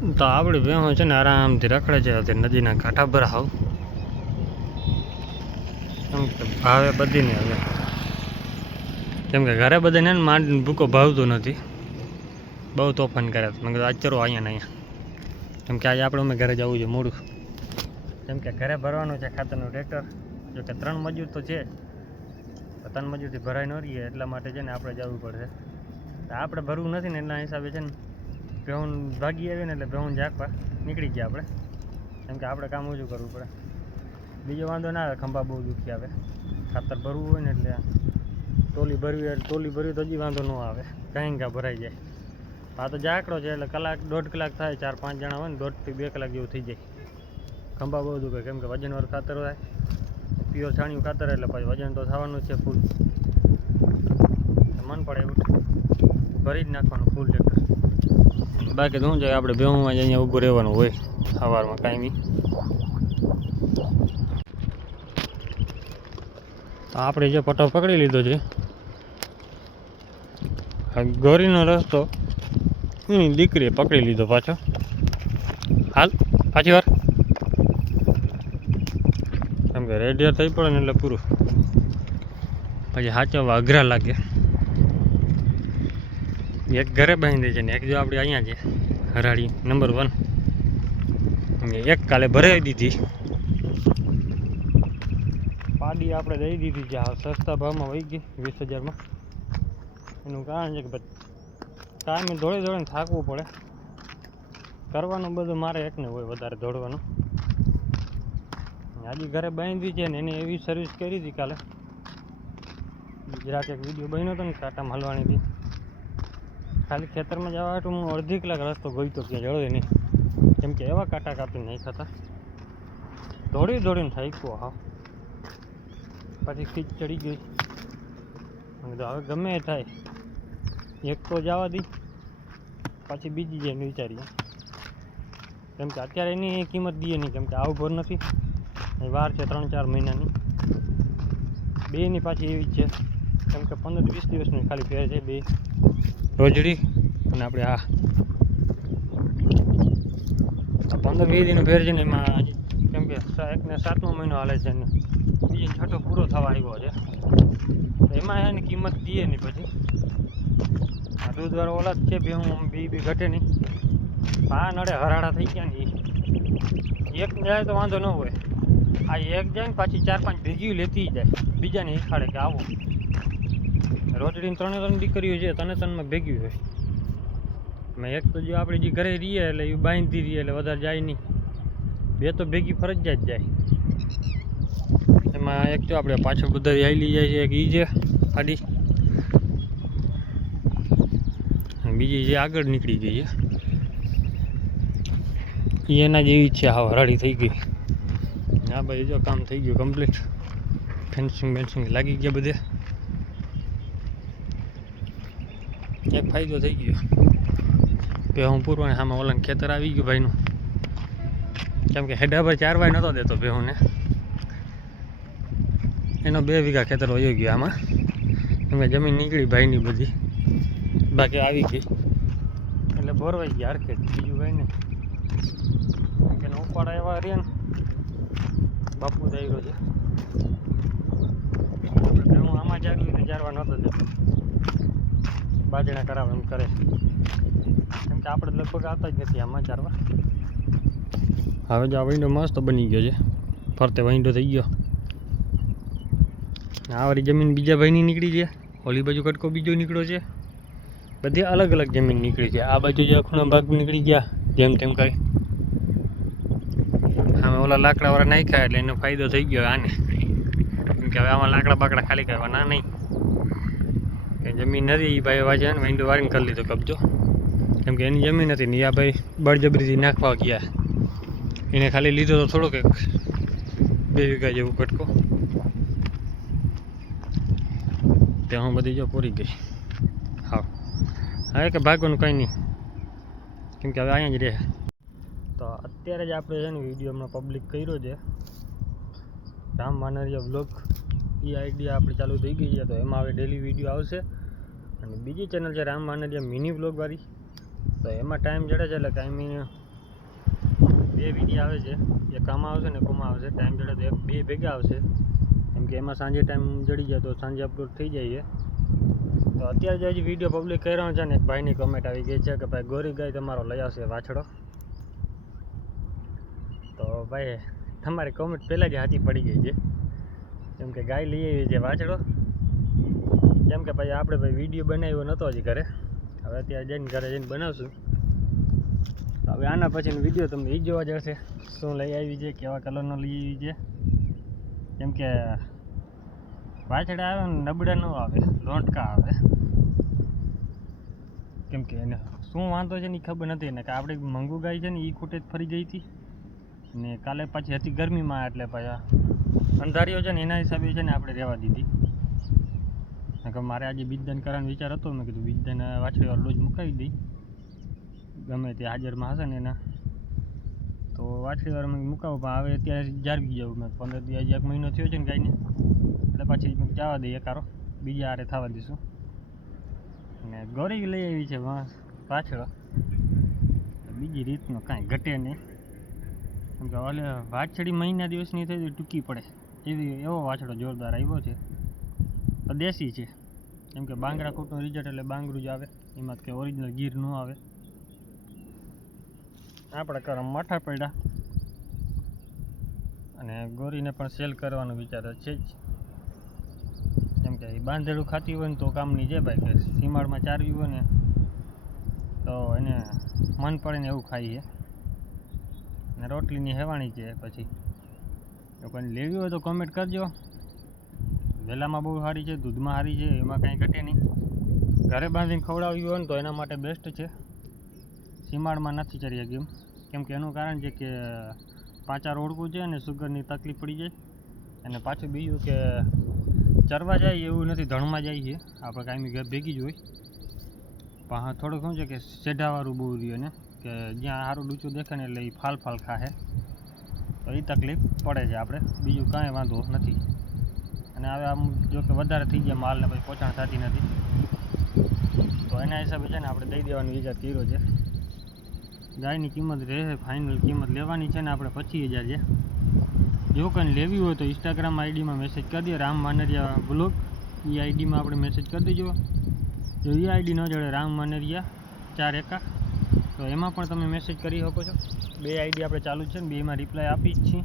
તો આપણી ભેહો છે ને આરામથી રખડે છે નદીના કાંઠા પર હાવ કેમ કે ભાવે બધી ને હવે કેમ કે ઘરે બધાને માંડ ભૂકો ભાવતો નથી બહુ તોફાન કરે મેં કીધું આજ ચરો અહીંયા ને અહીંયા કેમ કે આજે આપણે અમે ઘરે જવું છે મોડું કેમ કે ઘરે ભરવાનું છે ખાતરનું ટ્રેક્ટર જો કે 3 મજૂર તો છે 3 મજૂરથી ભરાઈ ન રહીએ એટલા માટે છે ને આપણે જવું પડશે આપણે ભરવું નથી ને એટલા હિસાબે છે ને ભેહું ભાગી આવી ને એટલે ભેહું ઝાંકવા નીકળી ગયા આપણે કેમ કે આપણે કામ ઓછું કરવું પડે બીજો વાંધો ના આવે ખંભા બહુ દુખી આવે ખાતર ભરવું હોય ને એટલે ટોલી ભરવી તો હજી વાંધો ન આવે કાંઈ ઘા ભરાઈ જાય આ તો ઝાકડો છે એટલે કલાક 1.5 કલાક થાય 4-5 જણા હોય ને 1.5 થી 2 કલાક જેવું થઈ જાય ખંભા બહુ દુખે કેમ કે વજનવાળું ખાતર હોય પ્યોર છાણિયું ખાતર એટલે પછી વજન તો થવાનું જ છે ફૂલ મન પડે એવું ભરી જ નાખવાનું ફૂલ ટ્રેક્ટર બાકી શું છે આપણે ભેહુંમાં જ અહીંયા ઊભું રહેવાનું હોય સવારમાં કાંઈ આપણે જે પટ્ટો પકડી લીધો છે ગોરીનો રસ્તો એની દીકરીએ પકડી લીધો પાછો હાલ પાછી વાર કેમ કે રેડિયર થઈ પડે ને એટલે પૂરું પછી સાચવવા અઘરા લાગે એક ઘરે બાંધી છે ને એક જો આપણે અહીંયા છે હરાળી નંબર 1 એક કાલે ભરાવી દીધી પાડી આપણે દઈ દીધી છે સસ્તા ભાવમાં વહી ગઈ 20,000માં એનું કારણ છે કે કાયમી દોડીને થાકવું પડે કરવાનું બધું મારે એકને હોય વધારે દોડવાનું આજે ઘરે બાંધી છે ને એની એવી સર્વિસ કરી હતી કાલે જરાક એક વિડીયો બન્યો હતો ને કાંટામાં હલવાની હતી ખાલી ખેતરમાં જવા હતું હું અડધી કલાક રસ્તો ગયો ક્યાં જળો નહીં કેમ કે એવા કાંટા કાપી નહીં ખાતા દોડીને થાક્યો હા પછી ખીચ ચડી ગઈ હવે ગમે એ થાય એક તો જવા દી પછી બીજી જઈને વિચારીએ કેમ કે અત્યારે એની કિંમત દઈએ નહીં કેમ કે આવું ભર નથી વાર છે 3-4 મહિનાની બેની પાછી એવી જ છે કેમ કે 15-20 દિવસની ખાલી ફેર છે બે રોજડી અને આપણે આ 15-20 દિનનો ફેર છે ને એમાં કેમ કે એકને 7મો મહિનો હાલે છે ને બીજો 6ઠો પૂરો થવા આવ્યો છે એમાં એની કિંમત દઈએ નહીં પછી આ દૂધવાળો ઓલા જ છે ભેહું બી ઘટે નહીં આ નડે હરાડા થઈ ગયા ને એક જાય તો વાંધો ન હોય આ એક જાય ને પાછી 4-5 ભેગી લેતી જાય બીજાને હિખાડે કે આવો રોજડીને 3 દીકરીઓ છે તને ભેગી હોય મેં એક તો જો આપણે જે ઘરે રહીએ એટલે એ બાંધી રહીએ એટલે વધારે જાય નહીં બે તો ભેગી ફરજિયાત જાય એમાં એક તો આપણે પાછળ બધા આવેલી જાય છે એક એ છે આડી બીજી જે આગળ નીકળી ગઈ છે એના જેવી છે હા હરાડી થઈ ગઈ હા ભાઈ જો કામ થઈ ગયું કમ્પ્લીટ ફેન્સિંગ લાગી ગયા બધે એક ફાયદો થઈ ગયો ભેહું પૂરવાને સામે ઓલાને ખેતર આવી ગયું ભાઈનું કેમ કે હેડા પર 4 વાય નહોતો દેતો ભેહુંને એનો 2 વીઘા ખેતર વયો ગયો આમાં કેમ કે જમીન નીકળી ભાઈની બધી બાકી આવી ગઈ એટલે ભરવાઈ ગયા હરખે બીજું ભાઈ ને કે ઉપાડા એવા રહ્યા ને બાપુ દાયરો છે હું આમાં જાગવી તો જારવા નહોતો દેતો બાજણા કરાવે એમ કરે કેમ કે આપણે લગભગ આવતા જ નથી આમાં ચારવા હવે જો આ વિન્ડો મસ્ત બની ગયો છે ફરતે વિન્ડો થઈ ગયો આ વાળી જમીન બીજા ભાઈની નીકળી છે ઓલી બાજુ કટકો બીજો નીકળ્યો છે બધી અલગ અલગ જમીન નીકળી છે આ બાજુ જે ખૂણા ભાગ નીકળી ગયા જેમ તેમ કરી આમે ઓલા લાકડાવાળા નાખ્યા એટલે એનો ફાયદો થઈ ગયો આને કેમ કે હવે આમાં લાકડા બાકડા ખાલી કરવાના નહીં કે જમીન નથી એ ભાઈ વાજે ને વિન્ડો વારીને કરી લીધો કબજો કેમ કે એની જમીન હતી ને આ ભાઈ બળજબરીથી નાખવા ગયા એને ખાલી લીધો તો થોડોક 2 વીઘા જેવું કટકો ત્યાં બધી જો પૂરી ગઈ હા હવે કે ભાગવાનું કંઈ નહીં કેમ કે હવે અહીંયા જ રહે તો અત્યારે જ આપણે છે ને વિડીયો હમણાં પબ્લિક કર્યો છે રામ વાનરિયા વ્લોગ એ આઈડિયા આપણે ચાલુ થઈ ગઈ છે તો એમાં હવે ડેલી વિડીયો આવશે અને બીજી ચેનલ છે રામ વાનરિયા મિની વ્લોગવાળી તો એમાં ટાઈમ જડે છે એટલે કાંઈ બે વિડીયો આવે છે, એક આમાં આવશે ને કોમાં આવશે. ટાઈમ જડે તો બે ભેગા આવશે, કેમ કે એમાં સાંજે ટાઈમ જડી જાય તો સાંજે અપલોડ થઈ જાય. તો અત્યારે જે હજી વિડીયો પબ્લિક કર્યો છે ને, એક ભાઈની કમેન્ટ આવી ગઈ છે કે ભાઈ ગોરી ગાય તમારો લઈ આવશે વાછડો. તો ભાઈ તમારી કમેન્ટ પહેલાં જ હાથી પડી ગઈ છે, કેમ કે ગાય લઈ આવી છે વાછડો. કેમ કે ભાઈ આપણે ભાઈ વિડીયો બનાવ્યો નહોતો હજી ઘરે, હવે અત્યારે જઈને ઘરે જઈને બનાવશું. તો હવે આના પછીનો વિડીયો તમને એ જોવા જશે, શું લઈ આવી છે, કેવા કલરનો લઈ આવી છે. કેમ કે વાછડા આવે ને નબળા ન આવે, લોટકા આવે. કેમ કે એને શું વાંધો છે ને એ ખબર નથી ને, કે આપણે મંગુ ગાય છે ને એ ખોટે જ ફરી ગઈ હતી ને કાલે પાછી હતી ગરમીમાં, એટલે પાછા અંધારીઓ છે ને એના હિસાબે છે ને આપણે રહેવા દીધી. કે મારે આજે બીજદાન કરવાનો વિચાર હતો, મેં કીધું બીજદાન વાછડી વાળો ડોઝ મુકાવી દઈ, ગમે તે હાજરમાં હશે ને એના. તો વાછડી વાળો મેં મુકાવું, પણ હવે અત્યારે જાળવી જાઉં. મેં 15 દિવસ 1 મહિનો થયો છે ને ગાયને, એટલે પછી મેં જવા દઈએ એકારો, બીજા હારે થવા દઈશું. અને ગોરી લઈ આવી છે વાછડો, બીજી રીતનો કાંઈ ઘટે નહીં. કેમ કે ઓલે વાછડી મહિના દિવસની થઈ તો ટૂંકી પડે એવો વાછડો જોરદાર આવ્યો છે. તો દેશી છે, કેમ કે બાંગડા કોટનું રિઝલ્ટ એટલે બાંગડું જ આવે, એમાં કે ઓરિજિનલ ગીર ન આવે. આપણે કરમ માઠા પડ્યા, અને ગોરીને પણ સેલ કરવાનો વિચાર છે જ. કેમ કે એ બાંધેલું ખાતી હોય ને તો કામની છે ભાઈ, કે સીમાડમાં ચારવી હોય ને તો એને મન પડે ને એવું ખાઈએ. અને રોટલીની હેવાણી છે. પછી જો કોઈ લેવી હોય તો કોમેન્ટ કરજો. વેલામાં બહુ સારી છે, દૂધમાં સારી છે, એમાં કાંઈ ઘટે નહીં. ઘરે બાંધીને ખવડાવ્યું હોય ને તો એના માટે બેસ્ટ છે. સીમાડમાં નથી ચરી ગયું, કેમ કે એનું કારણ છે કે પાચા રોડકું છે અને સુગરની તકલીફ પડી જાય. અને પાછું બીજું કે ચરવા જાય એવું નથી, ધણમાં જાય છે. આપણે કાંઈ ઘર ભેગી જ હોય, પણ હા થોડુંક શું છે કે સેઢાવાળું બહુ રહ્યું ને, કે જ્યાં સારું ડૂચું દેખે ને એટલે એ ફાલ ખાહે, તો એ તકલીફ પડે છે. આપણે બીજું કાંઈ વાંધો નથી. અને હવે આમ જો કે વધારે થઈ ગયા માલને પછી પોચાણ થતી નથી, તો એના હિસાબે છે ને આપણે દઈ દેવાનો વિચાર કર્યો છે. ગાયની કિંમત રહે, ફાઇનલ કિંમત લેવાની છે ને આપણે 25,000 છે. જો કંઈ લેવી હોય તો ઇન્સ્ટાગ્રામ આઈડીમાં મેસેજ કરી દો, રામ માનરિયા બ્લોગ, એ આઈડીમાં આપણે મેસેજ કરી દેજો. જો એ આઈડી ન જડે રામ માનરિયા 4 એકા, તો એમાં પણ તમે મેસેજ કરી શકો છો. 2 આઈડી આપણે ચાલુ છે ને, બેમાં રિપ્લાય આપી જ છીએ.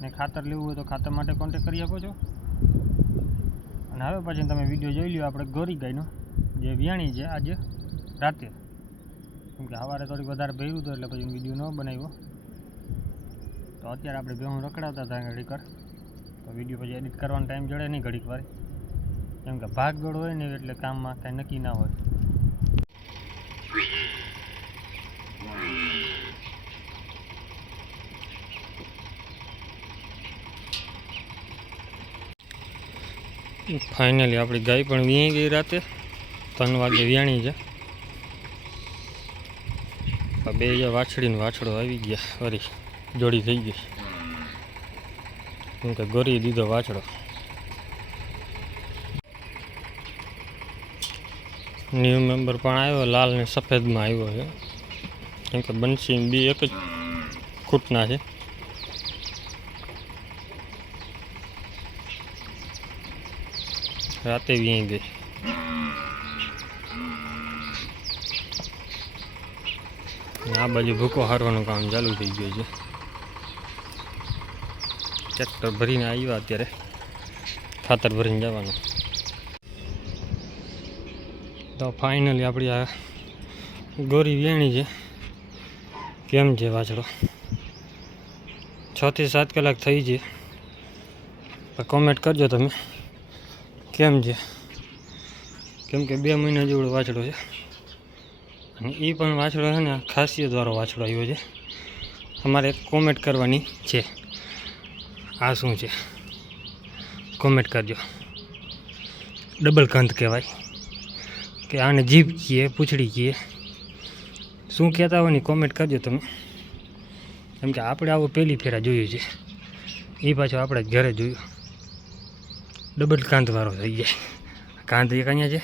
ને ખાતર લેવું હોય તો ખાતર માટે કોન્ટેક કરી શકો છો. અને હવે પછી તમે વિડીયો જોઈ લો આપણે ગોરી ગાયનો, જે વિયાણી છે આજે રાતે. કેમ કે સવારે થોડીક વધારે ભર્યું હતું એટલે પછી વિડીયો ન બનાવ્યો. તો અત્યારે આપણે ભેહું રખડાવતા હતા ઘડીક વાર, તો વિડીયો પછી એડિટ કરવાનો ટાઈમ જડે નહીં ઘડીક વાર. કેમ કે ભાગદોડ હોય ને એટલે કામમાં કાંઈ નક્કી ના હોય. ફાઇનલી આપણી ગાય પણ વીણી ગઈ રાતે, 3 વાગે વિયાણી છે. બે વાછડીને વાછડો આવી ગયા, ફરી જોડી થઈ ગઈ. કેમ કે ગોરી દીધો વાછડો. ન્યૂ મેમ્બર પણ આવ્યો, લાલ ને સફેદમાં આવ્યો છે. કેમ કે બંસી બી એક જ ખૂટના છે. રાતે વીણી ગઈ. આ બાજુ ભૂકો હારવાનું કામ ચાલુ થઈ ગયું છે. ટ્રેક્ટર ભરીને આવ્યા, અત્યારે ખાતર ભરીને જવાનું. તો ફાઇનલી આપણી આ ગોરી વેણી છે. કેમ છે વાછડો? 6 થી 7 કલાક થઈ છે. કોમેન્ટ કરજો તમે કેમ છે. કેમ કે 2 મહિના જેવડો વાછડો છે, અને એ પણ વાછડો છે ને ખાસિયતવાળો વાછડો આવ્યો છે. તમારે એક કોમેન્ટ કરવાની છે, આ શું છે કોમેન્ટ કરજો. ડબલ કંધ કહેવાય, કે આને જીભ કહીએ, પૂંછડી કહીએ, શું કહેતા હોય ને કોમેન્ટ કરજો તમે. કેમ કે આપણે આવું પહેલી ફેરા જોયું છે, એ પાછું આપણે ઘરે જોયું. ડબલ કાંધવાળો થઈ જાય. કાંધ એક અહીંયા છે,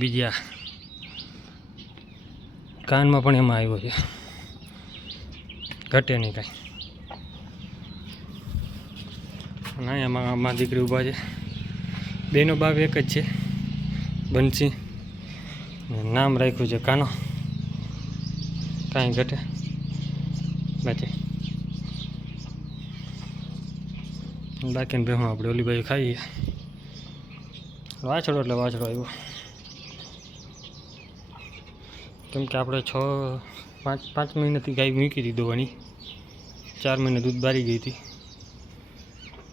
બીજી આ કાનમાં પણ એમાં આવ્યો છે. ઘટે નહીં કાંઈ. અને અહીંયા મારી દીકરી ઊભા છે. બેનો બાપ એક જ છે, બંસી. નામ રાખ્યું છે કાનો. કાંઈ ઘટે બાકી બાકીને ભેહું આપણે ઓલી બાજુ ખાઈએ. વાછડો એટલે વાછડો આવ્યો. કેમ કે આપણે 5 મહિનાથી ગાય મૂકી હતી દોવાની. 4 મહિને દૂધ બારી ગઈ હતી,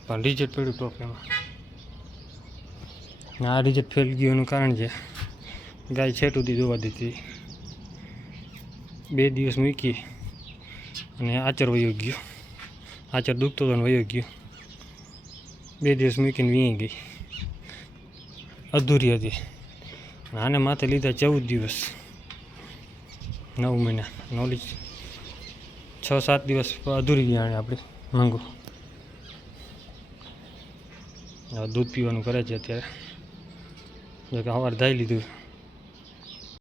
પણ રિઝલ્ટ પડ્યું ટોપ એમાં. આ રિઝલ્ટ ફેલ ગયું કારણ છે ગાય છેટ સુધી દોવા દીધી. 2 દિવસ મૂકી અને આચર વયો ગયો. આચર દુખતો હતો ને વયો ગયો. 2 દિવસ મૂકીને વીણી ગઈ, અધૂરી હતી. આને માથે લીધા 14 દિવસ, 9 મહિના. નોલી 6-7 દિવસ અધૂરી ગયા આપણી માંગુ. દૂધ પીવાનું કરે છે અત્યારે, જો કે સવારે ધાઈ લીધું.